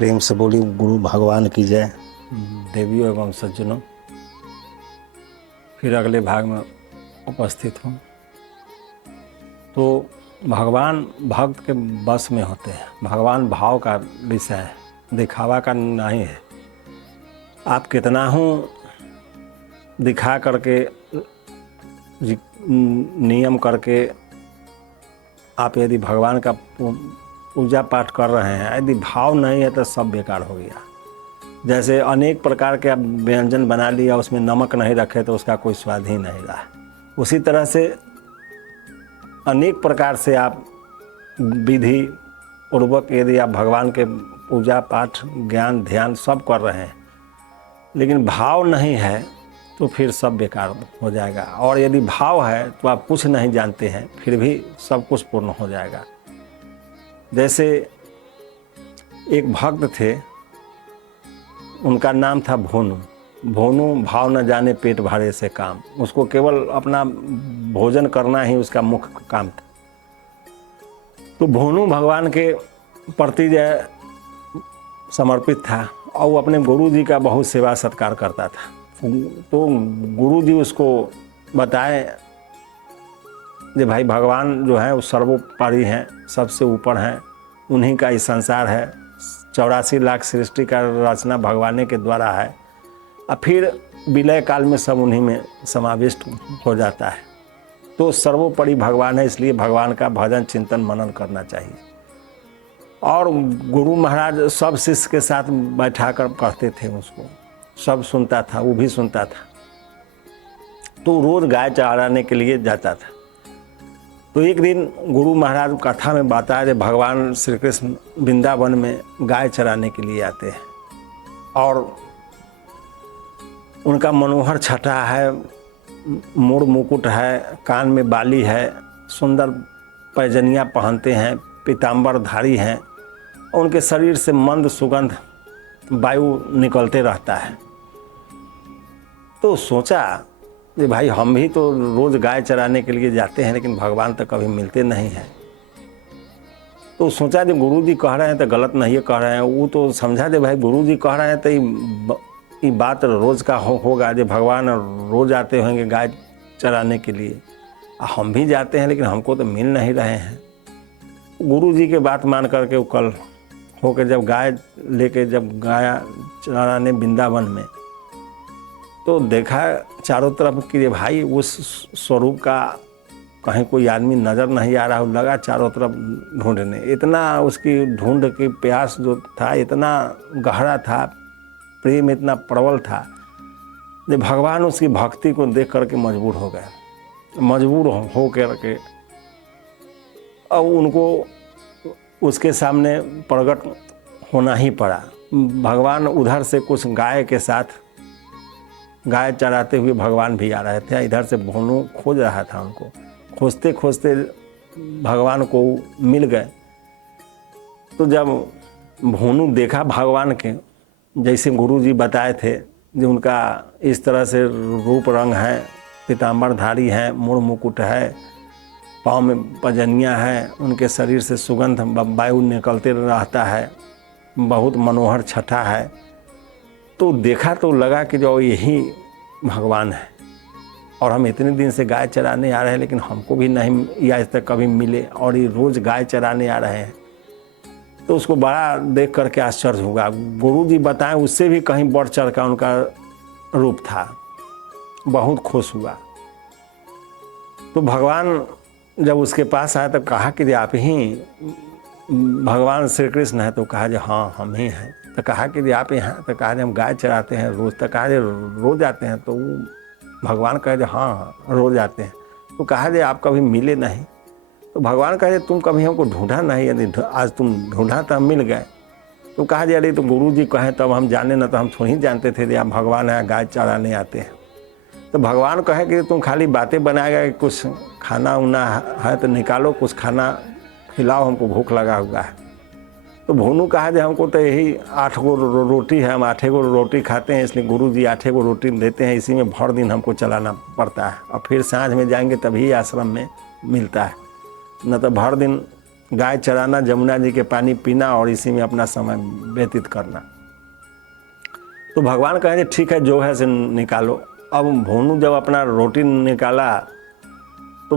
प्रेम से बोली गुरु भगवान की जय। देवियों एवं सज्जनों, फिर अगले भाग में उपस्थित हूँ। तो भगवान भक्त के बस में होते हैं। भगवान भाव का विषय है, दिखावा का नहीं है। आप कितना हूँ दिखा करके नियम करके आप यदि भगवान का पूजा पाठ कर रहे हैं, यदि भाव नहीं है तो सब बेकार हो गया। जैसे अनेक प्रकार के आप व्यंजन बना लिया, उसमें नमक नहीं रखे तो उसका कोई स्वाद ही नहीं रहा। उसी तरह से अनेक प्रकार से आप विधि पूर्वक यदि आप भगवान के पूजा पाठ ज्ञान ध्यान सब कर रहे हैं, लेकिन भाव नहीं है तो फिर सब बेकार हो जाएगा। और यदि भाव है तो आप कुछ नहीं जानते हैं, फिर भी सब कुछ पूर्ण हो जाएगा। जैसे एक भक्त थे, उनका नाम था भोनू। भोनू भाव न जाने पेट भरे से काम, उसको केवल अपना भोजन करना ही उसका मुख्य काम था। तो भोनू भगवान के प्रति समर्पित था और वो अपने गुरु जी का बहुत सेवा सत्कार करता था। तो गुरु जी उसको बताए कि भाई भगवान जो है वो सर्वोपरि हैं, सबसे ऊपर हैं, उन्हीं का ही संसार है। 84 लाख सृष्टि का रचना भगवान के द्वारा है और फिर विलय काल में सब उन्हीं में समाविष्ट हो जाता है। तो सर्वोपरि भगवान है, इसलिए भगवान का भजन चिंतन मनन करना चाहिए। और गुरु महाराज सब शिष्य के साथ बैठा कर पढ़ते थे, उसको सब सुनता था, वो भी सुनता था। तो रोज गाय चराने के लिए जाता था। तो एक दिन गुरु महाराज कथा में बताया कि भगवान श्री कृष्ण वृंदावन में गाय चराने के लिए आते हैं और उनका मनोहर छटा है, मोर मुकुट है, कान में बाली है, सुंदर पैजनियाँ पहनते हैं, पीताम्बर धारी हैं, उनके शरीर से मंद सुगंध वायु निकलते रहता है। तो सोचा कि भाई हम भी तो रोज गाय चराने के लिए जाते हैं, लेकिन भगवान तो कभी मिलते नहीं हैं। तो सोचा कि गुरु जी कह रहे हैं तो गलत नहीं है कह रहे हैं। वो तो समझा दे भाई गुरु जी कह रहे हैं तो ये बात रोज का होगा, जो भगवान रोज आते होंगे गाय चराने के लिए। हम भी जाते हैं लेकिन हमको तो मिल नहीं रहे हैं। गुरु जी के बात मान करके वो कल होकर जब गाय लेके जब गाय चराने वृंदावन में, तो देखा चारों तरफ कि भाई उस स्वरूप का कहीं कोई आदमी नज़र नहीं आ रहा। लगा चारों तरफ ढूंढने, इतना उसकी ढूंढ की प्यास जो था इतना गहरा था, प्रेम इतना प्रबल था कि भगवान उसकी भक्ति को देख करके मजबूर हो गए। मजबूर हो करके अब उनको उसके सामने प्रकट होना ही पड़ा। भगवान उधर से कुछ गाय के साथ गाय चराते हुए भगवान भी आ रहे थे। इधर से भोनू खोज रहा था, उनको खोजते खोजते भगवान को मिल गए। तो जब भोनू देखा भगवान के जैसे गुरुजी बताए थे, जो उनका इस तरह से रूप रंग है, पीताम्बर धारी है, मोर मुकुट है, पाँव में पजनियाँ है, उनके शरीर से सुगंध वायु निकलते रहता है, बहुत मनोहर छटा है। तो देखा तो लगा कि जो यही भगवान है। और हम इतने दिन से गाय चराने आ रहे हैं, लेकिन हमको भी नहीं आज तक कभी मिले, और ये रोज़ गाय चराने आ रहे हैं। तो उसको बड़ा देख करके आश्चर्य होगा। गुरु जी बताएं उससे भी कहीं बढ़ चढ़ का उनका रूप था। बहुत खुश हुआ। तो भगवान जब उसके पास आया तो कहा कि आप ही भगवान श्री कृष्ण है? तो कहा जो हाँ हम ही हैं। तो कहा कि आप यहाँ? तो कहा हम गाय चराते हैं रोज़। तो कहा रोज़ आते हैं? तो भगवान कहे जो हाँ रोज़ आते हैं। तो कहा जो आप कभी मिले नहीं? तो भगवान कहे तुम कभी हमको ढूंढा नहीं, यदि आज तुम ढूंढा तो हम मिल गए। तो कहा जी अरे तो गुरु जी कहें तब हम जाने ना, तो हम थोड़ी जानते थे आप भगवान है गाय चराने आते हैं। तो भगवान कहे कि तुम खाली बातें बनाएगा, कुछ खाना उना है तो निकालो, कुछ खाना खिलाओ, हमको भूख लगा हुआ है। तो भोनू कहा जो हमको तो यही 8 गो रोटी है, हम 8 गो रोटी खाते हैं, इसलिए गुरु जी 8 गो रोटी देते हैं, इसी में भर दिन हमको चलाना पड़ता है। और फिर सांझ में जाएंगे तभी आश्रम में मिलता है, न तो भर दिन गाय चराना, जमुना जी के पानी पीना और इसी में अपना समय व्यतीत करना। तो भगवान कहेंगे ठीक है, जो है से निकालो। अब भोनू जब अपना रोटी निकाला तो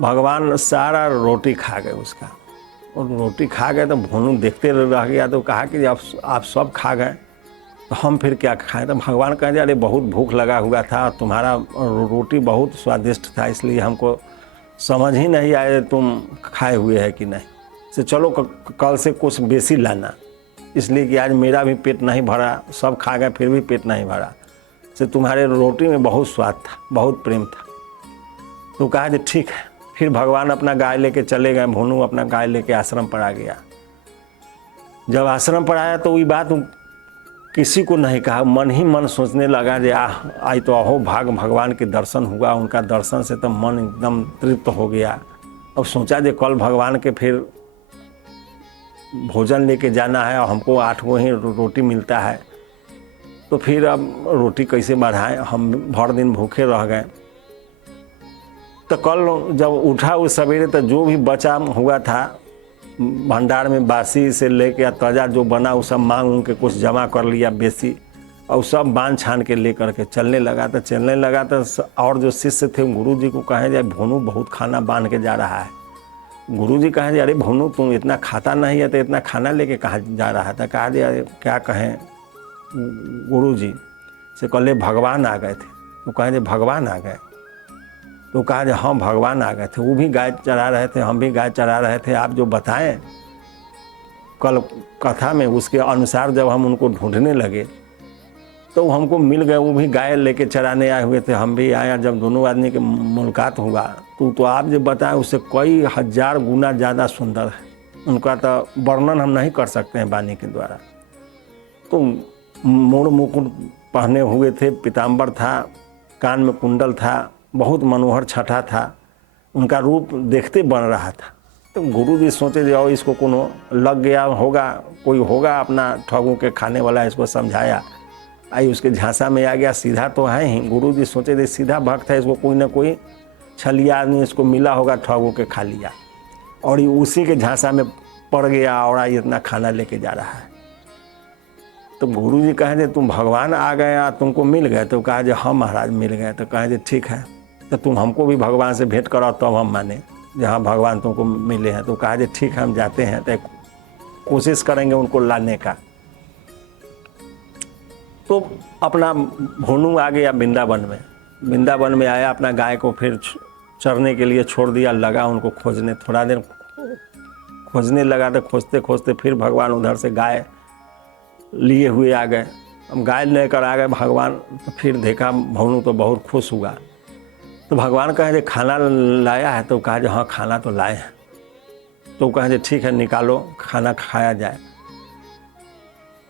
भगवान सारा रोटी खा गए उसका, और रोटी खा गए तो भोनू देखते रह गया। तो कहा कि आप सब खा गए तो हम फिर क्या खाएं। तो भगवान कहेंगे अरे बहुत भूख लगा हुआ था, तुम्हारा रोटी बहुत स्वादिष्ट था, इसलिए हमको समझ ही नहीं आए तुम खाए हुए है कि नहीं। से चलो कल से कुछ बेसी लाना, इसलिए कि आज मेरा भी पेट नहीं भरा, सब खा गए फिर भी पेट नहीं भरा, से तुम्हारे रोटी में बहुत स्वाद था, बहुत प्रेम था। तो कहा कि ठीक है। फिर भगवान अपना गाय लेके चले गए। भोनू अपना गाय लेके आश्रम पर आ गया। जब आश्रम पर आया तो वही बात किसी को नहीं कहा, मन ही मन सोचने लगा कि आज तो अहो भाग, भगवान के दर्शन हुआ, उनका दर्शन से तो मन एकदम तृप्त हो गया। अब सोचा कि कल भगवान के फिर भोजन लेके जाना है और हमको 8 गो ही रोटी मिलता है, तो फिर अब रोटी कैसे बढ़ाएं, हम भर दिन भूखे रह गए। तो कल जब उठा उस सवेरे तो जो भी बचा हुआ था भंडार में, बासी से लेके ताज़ा जो बना वो सब मांग के कुछ जमा कर लिया बेसी, और सब बांध छान के ले करके चलने लगा। तो और जो शिष्य थे गुरु जी को कहे जाए भोनू बहुत खाना बांध के जा रहा है। गुरु जी कहे अरे भोनू तुम इतना खाता नहीं है तो इतना खाना लेके कहाँ जा रहा था। कहा अरे क्या कहें गुरु जी से, कल भगवान आ गए थे। तो कहे भगवान आ गए। तो कहा हाँ भगवान आ गए थे, वो भी गाय चरा रहे थे, हम भी गाय चरा रहे थे, आप जो बताएं कल कथा में उसके अनुसार जब हम उनको ढूंढने लगे तो हमको मिल गए। वो भी गाय लेके चराने आए हुए थे, हम भी आए। जब दोनों आदमी के मुलाकात हुआ तो आप जो बताएं उससे कई हजार गुना ज़्यादा सुंदर है। उनका तो वर्णन हम नहीं कर सकते हैं वाणी के द्वारा। तो मोड़ मुकुट पहने हुए थे, पीताम्बर था, कान में कुंडल था, बहुत मनोहर छठा था, उनका रूप देखते बन रहा था। तो गुरु जी सोचे जाओ इसको कोनो लग गया होगा, कोई होगा अपना ठगों के खाने वाला, इसको समझाया, आई उसके झांसा में आ गया। सीधा तो है ही, गुरु जी सोचे थे सीधा भक्त है, इसको कोई ना कोई छलिया आदमी इसको मिला होगा, ठगों के खा लिया, और ये उसी के झांसा में पड़ गया और आज इतना खाना लेके जा रहा है। तो गुरु जी कहे तुम भगवान आ गए, तुमको मिल गए। तो कहा हाँ महाराज मिल गए। तो कहे ठीक है, तो तुम हमको भी भगवान से भेंट कराओ तब हम माने जहाँ भगवान तुमको मिले हैं। तो कहा ठीक है हम जाते हैं, तो कोशिश करेंगे उनको लाने का। तो अपना भोनू आ गया वृंदावन में आया, अपना गाय को फिर चरने के लिए छोड़ दिया, लगा उनको खोजने। थोड़ा देर खोजने लगा तो खोजते खोजते फिर भगवान उधर से गाय लिए हुए आ गए। अब गाय लेकर आ गए भगवान, तो फिर देखा भोनू तो बहुत खुश हुआ। तो भगवान कहे खाना लाया है। तो कहा हाँ खाना तो लाए हैं। तो कहे ठीक है निकालो खाना खाया जाए।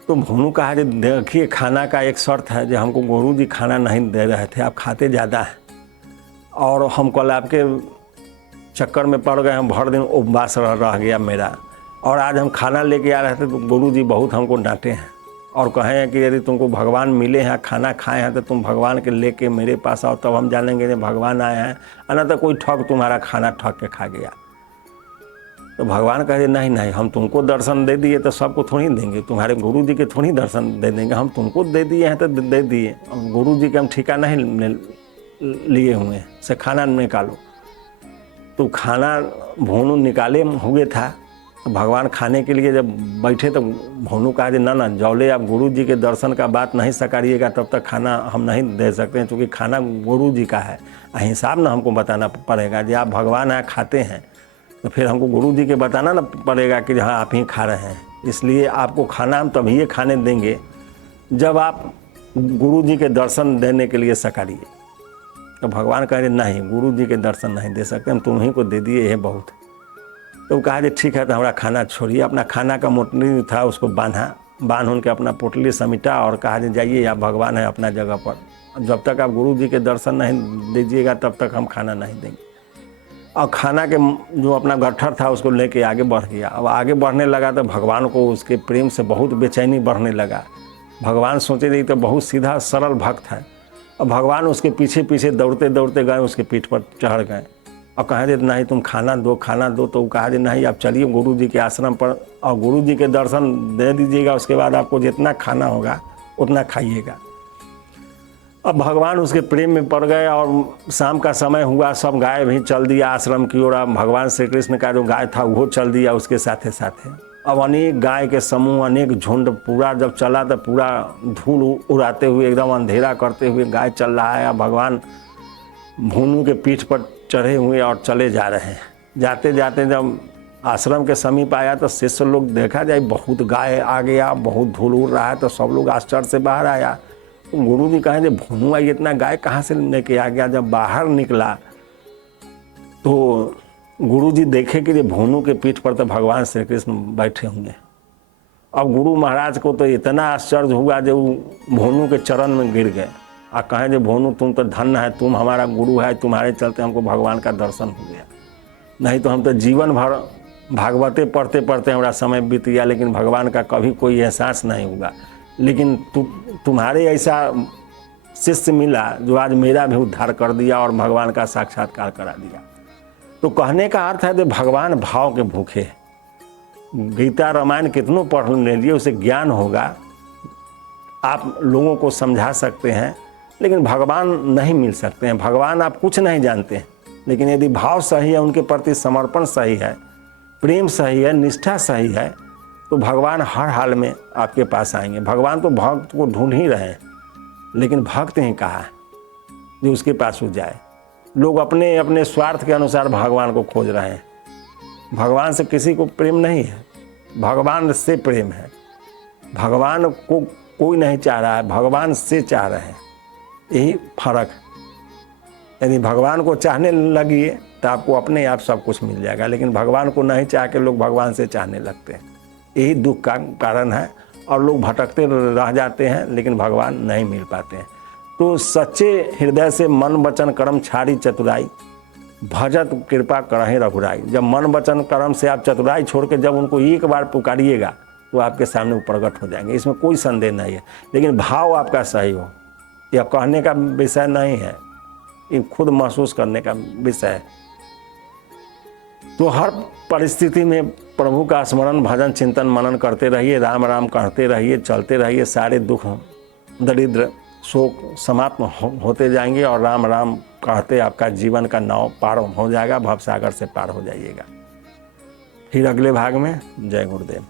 तो भोनू कहा देखिए खाना का एक शर्त है, जो हमको गुरु जी खाना नहीं दे रहे थे, आप खाते ज़्यादा हैं और हम कल आपके चक्कर में पड़ गए, हम भर दिन उपवास रह गया मेरा, और आज हम खाना लेके आ रहे थे तो गुरु जी बहुत हमको डांटे हैं और कहे हैं कि यदि तुमको भगवान मिले हैं, खाना खाए हैं, तो तुम भगवान के लेके मेरे पास आओ, तब हम जानेंगे भगवान आए हैं, ना तो कोई ठग तुम्हारा खाना ठग के खा गया। तो भगवान कहे नहीं, हम तुमको दर्शन दे दिए तो सबको थोड़ी देंगे, तुम्हारे गुरु जी के थोड़ी दर्शन दे देंगे, हम तुमको दे दिए हैं तो दे दिए, गुरु जी के हम ठिका नहीं लिए हुए हैं, से खाना निकालो। तो खाना भोनू निकाले हुए था। तो भगवान खाने के लिए जब बैठे तो भोनू कहा ना जौले आप गुरु जी के दर्शन का बात नहीं सकारिएगा तब तक खाना हम नहीं दे सकते हैं, क्योंकि खाना गुरु जी का है, हिसाब ना हमको बताना पड़ेगा। जब आप भगवान यहाँ खाते हैं तो फिर हमको गुरु जी के बताना ना पड़ेगा कि हाँ आप ही खा रहे हैं, इसलिए आपको खाना हम तभी खाने देंगे जब आप गुरु जी के दर्शन देने के लिए सकारिए। तो भगवान कह रहे नहीं, गुरु जी के दर्शन नहीं दे सकते, हम तुम्हीं को दे दिए ये बहुत। तो कहा ठीक है, तो हमारा खाना छोड़िए। अपना खाना का मोटली था उसको बांध उनके अपना पोटली समेटा और कहा जाइए आप भगवान है अपना जगह पर, जब तक आप गुरु जी के दर्शन नहीं दीजिएगा तब तक हम खाना नहीं देंगे। और खाना के जो अपना गट्ठर था उसको लेके आगे बढ़ गया। अब आगे बढ़ने लगा तो भगवान को उसके प्रेम से बहुत बेचैनी बढ़ने लगा। भगवान सोचे रही तो बहुत सीधा सरल भक्त है, और भगवान उसके पीछे पीछे दौड़ते दौड़ते गए, उसके पीठ पर चढ़ गए और कहा जे नहीं तुम खाना दो, तो कहा जे नहीं आप चलिए गुरु जी के आश्रम पर और गुरु जी के दर्शन दे दीजिएगा, उसके बाद आपको जितना खाना होगा उतना खाइएगा। अब भगवान उसके प्रेम में पड़ गए और शाम का समय हुआ, सब गाय भी चल दिया आश्रम की ओर। भगवान श्री कृष्ण का जो गाय था वो चल दिया उसके साथे साथे। अब अनेक गाय के समूह, अनेक झुंड पूरा जब चला तो पूरा धूल उड़ाते हुए एकदम अंधेरा करते हुए गाय चल रहा है। अब भगवान भूनू के पीठ पर चढ़े हुए और चले जा रहे हैं। जाते जाते जब आश्रम के समीप आया तो शिष्य लोग, देखा जाए बहुत गाय आ गया, बहुत धूल उड़ रहा है, तो सब लोग आश्चर्य से बाहर आया। तो गुरु जी कहें जब भूनू आई इतना गाय कहाँ से लेके आ गया। जब बाहर निकला तो गुरु जी देखे कि भूनू के पीठ पर तो भगवान श्री कृष्ण बैठे होंगे। अब गुरु महाराज को तो इतना आश्चर्य हुआ जो भूनू के चरण में गिर गए और कहें जो भूनू तुम तो धन्य है, तुम हमारा गुरु है, तुम्हारे चलते हमको भगवान का दर्शन हो गया। नहीं तो हम तो जीवन भर भागवते पढ़ते पढ़ते हमारा समय बीत गया, लेकिन भगवान का कभी कोई एहसास नहीं हुआ। लेकिन तुम्हारे ऐसा शिष्य मिला जो आज मेरा भी उद्धार कर दिया और भगवान का साक्षात्कार करा दिया। तो कहने का अर्थ है कि भगवान भाव के भूखे। गीता रामायण कितनों पढ़ लीजिए, उसे ज्ञान होगा, आप लोगों को समझा सकते हैं, लेकिन भगवान नहीं मिल सकते हैं। भगवान आप कुछ नहीं जानते हैं, लेकिन यदि भाव सही है, उनके प्रति समर्पण सही है, प्रेम सही है, निष्ठा सही है, तो भगवान हर हाल में आपके पास आएंगे। भगवान तो भक्त को ढूंढ ही रहे हैं, लेकिन भक्त ही कहाँ है जो उसके पास हो जाए। लोग अपने अपने स्वार्थ के अनुसार भगवान को खोज रहे हैं। भगवान से किसी को प्रेम नहीं है, भगवान से प्रेम है। भगवान को कोई नहीं चाह रहा है, भगवान से चाह रहे हैं, यही फर्क है। यदि भगवान को चाहने लगिए तो आपको अपने आप सब कुछ मिल जाएगा, लेकिन भगवान को नहीं चाह के लोग भगवान से चाहने लगते हैं, यही दुख का कारण है। और लोग भटकते रह जाते हैं, लेकिन भगवान नहीं मिल पाते हैं। तो सच्चे हृदय से मन वचन कर्म छाड़ी चतुराई, भजत कृपा करहि रघुराई। जब मन वचन कर्म से आप चतुराई छोड़ के जब उनको एक बार पुकारिएगा तो आपके सामने वो प्रकट हो जाएंगे, इसमें कोई संदेह नहीं है। लेकिन भाव आपका सही हो, यह कहने का विषय नहीं है, ये खुद महसूस करने का विषय है। तो हर परिस्थिति में प्रभु का स्मरण भजन चिंतन मनन करते रहिए, राम राम कहते रहिए, चलते रहिए, सारे दुख दरिद्र शोक समाप्त होते जाएंगे और राम राम कहते आपका जीवन का नाव पार हो जाएगा, भवसागर से पार हो जाइएगा। फिर अगले भाग में। जय गुरुदेव।